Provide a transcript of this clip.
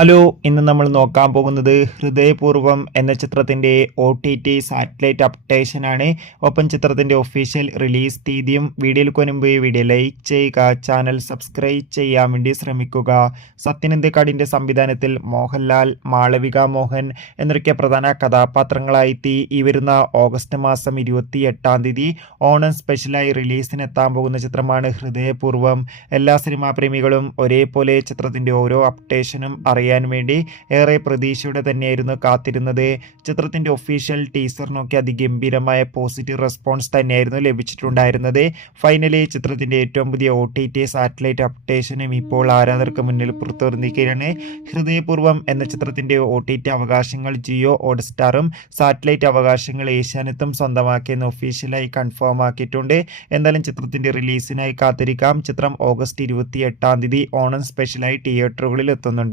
Hello, ഇന്ന് നമ്മൾ നോക്കാൻ പോകുന്നത് ഹൃദയപൂർവ്വം എന്ന ചിത്രത്തിൻ്റെ OTT സാറ്റലൈറ്റ് അപ്ഡേഷനാണ്. ഒപ്പം ചിത്രത്തിൻ്റെ ഒഫീഷ്യൽ റിലീസ് തീയതിയും. വീഡിയോയിൽ മുൻപ് വീഡിയോ ലൈക്ക് ചെയ്യുക, ചാനൽ സബ്സ്ക്രൈബ് ചെയ്യാൻ വേണ്ടി ശ്രമിക്കുക. സത്യനന്ദിക്കാടിൻ്റെ സംവിധാനത്തിൽ മോഹൻലാൽ, മാളവിക മോഹൻ എന്നൊക്കെ പ്രധാന കഥാപാത്രങ്ങളായി ഈ വരുന്ന ഓഗസ്റ്റ് മാസം 28-ാം തീയതി ഓണം സ്പെഷ്യലായി റിലീസിനെത്താൻ പോകുന്ന ചിത്രമാണ് ഹൃദയപൂർവ്വം. എല്ലാ സിനിമാ പ്രേമികളും ഒരേപോലെ ചിത്രത്തിൻ്റെ ഓരോ അപ്ഡേഷനും അറിയാൻ വേണ്ടി ഏറെ പ്രതീക്ഷയോടെ തന്നെയായിരുന്നു കാത്തിരുന്നത്. ചിത്രത്തിന്റെ ഒഫീഷ്യൽ ടീസറിനൊക്കെ അതിഗംഭീരമായ പോസിറ്റീവ് റെസ്പോൺസ് തന്നെയായിരുന്നു ലഭിച്ചിട്ടുണ്ടായിരുന്നത്. ഫൈനലി ചിത്രത്തിന്റെ ഏറ്റവും പുതിയ OTT സാറ്റലൈറ്റ് അപ്ഡേഷനും ഇപ്പോൾ ആരാധകർക്ക് മുന്നിൽ പുറത്തു വന്നിരിക്കുകയാണ്. ഹൃദയപൂർവ്വം എന്ന ചിത്രത്തിന്റെ OTT അവകാശങ്ങൾ ജിയോ ഹോട്ട്സ്റ്റാറും സാറ്റലൈറ്റ് അവകാശങ്ങൾ ഏഷ്യാനെറ്റും സ്വന്തമാക്കിയെന്ന് ഒഫീഷ്യലായി കൺഫേം ആക്കിയിട്ടുണ്ട്. എന്തായാലും ചിത്രത്തിന്റെ റിലീസിനായി കാത്തിരിക്കാം. ചിത്രം ഓഗസ്റ്റ് 28-ാം തീയതി ഓണം സ്പെഷ്യലായി തിയേറ്ററുകളിൽ എത്തുന്നുണ്ട്.